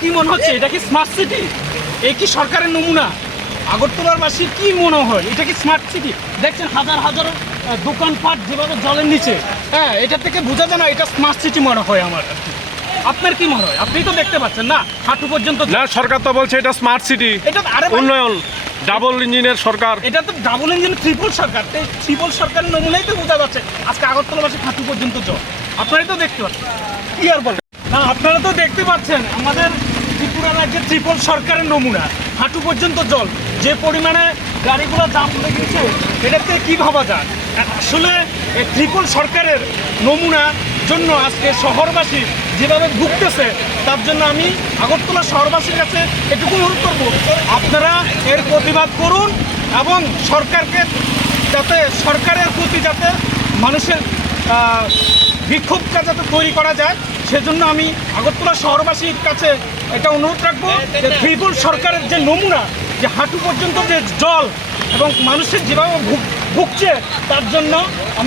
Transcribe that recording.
কি মনে হচ্ছে? এটা কি স্মার্ট সিটি এই কি সরকারের নমুনা? আগরতলারবাসীর কি মনে হয়? এটা কি স্মার্ট সিটি দেখছেন হাজার হাজার দোকানপাট যেভাবে জলের নিচে। হ্যাঁ এটা থেকে বোঝা যায় না এটা স্মার্ট সিটি মনে হয় আমার। আপনার কি মনে হয়? আপনি তো দেখতে পাচ্ছেন না হাঁটু পর্যন্ত। না সরকার তো বলছে এটা স্মার্ট সিটি এটা আরে উন্নয়ন ডাবল ইঞ্জিনের সরকার। এটা তো ডাবল ইঞ্জিন ট্রিপল সরকার। তো ট্রিপল সরকারের নমুনাই তো বোঝা যাচ্ছে। আজকে আগরতলাবাসী হাঁটু পর্যন্ত জল। আপনারাই তো দেখতে পাচ্ছেন। কি আর বলেন? না আপনারা তো দেখতে পাচ্ছেন আমাদের ত্রিপুরা রাজ্যের ত্রিপল সরকারের নমুনা। হাঁটু পর্যন্ত জল। যে পরিমাণে গাড়িগুলো জাম লেগেছে এটাতে কী ভাবা যায়? আসলে এই ট্রিপল সরকারের নমুনা জন্য আজকে শহরবাসী যেভাবে ভুগতেছে, তার জন্য আমি আগরতলা শহরবাসীর কাছে এটুকু অনুরোধ করব। আপনারা এর প্রতিবাদ করুন এবং সরকারকে যাতে, সরকারের প্রতি যাতে মানুষের বিক্ষোভটা যাতে তৈরি করা যায়। সেজন্য আমি আগরতলা শহরবাসীর কাছে এটা অনুরোধ রাখব যে ত্রিপুল সরকারের যে নমুনা, যে হাঁটু পর্যন্ত যে জল এবং মানুষের যেভাবে ভুগ- ভুগছে, তার জন্য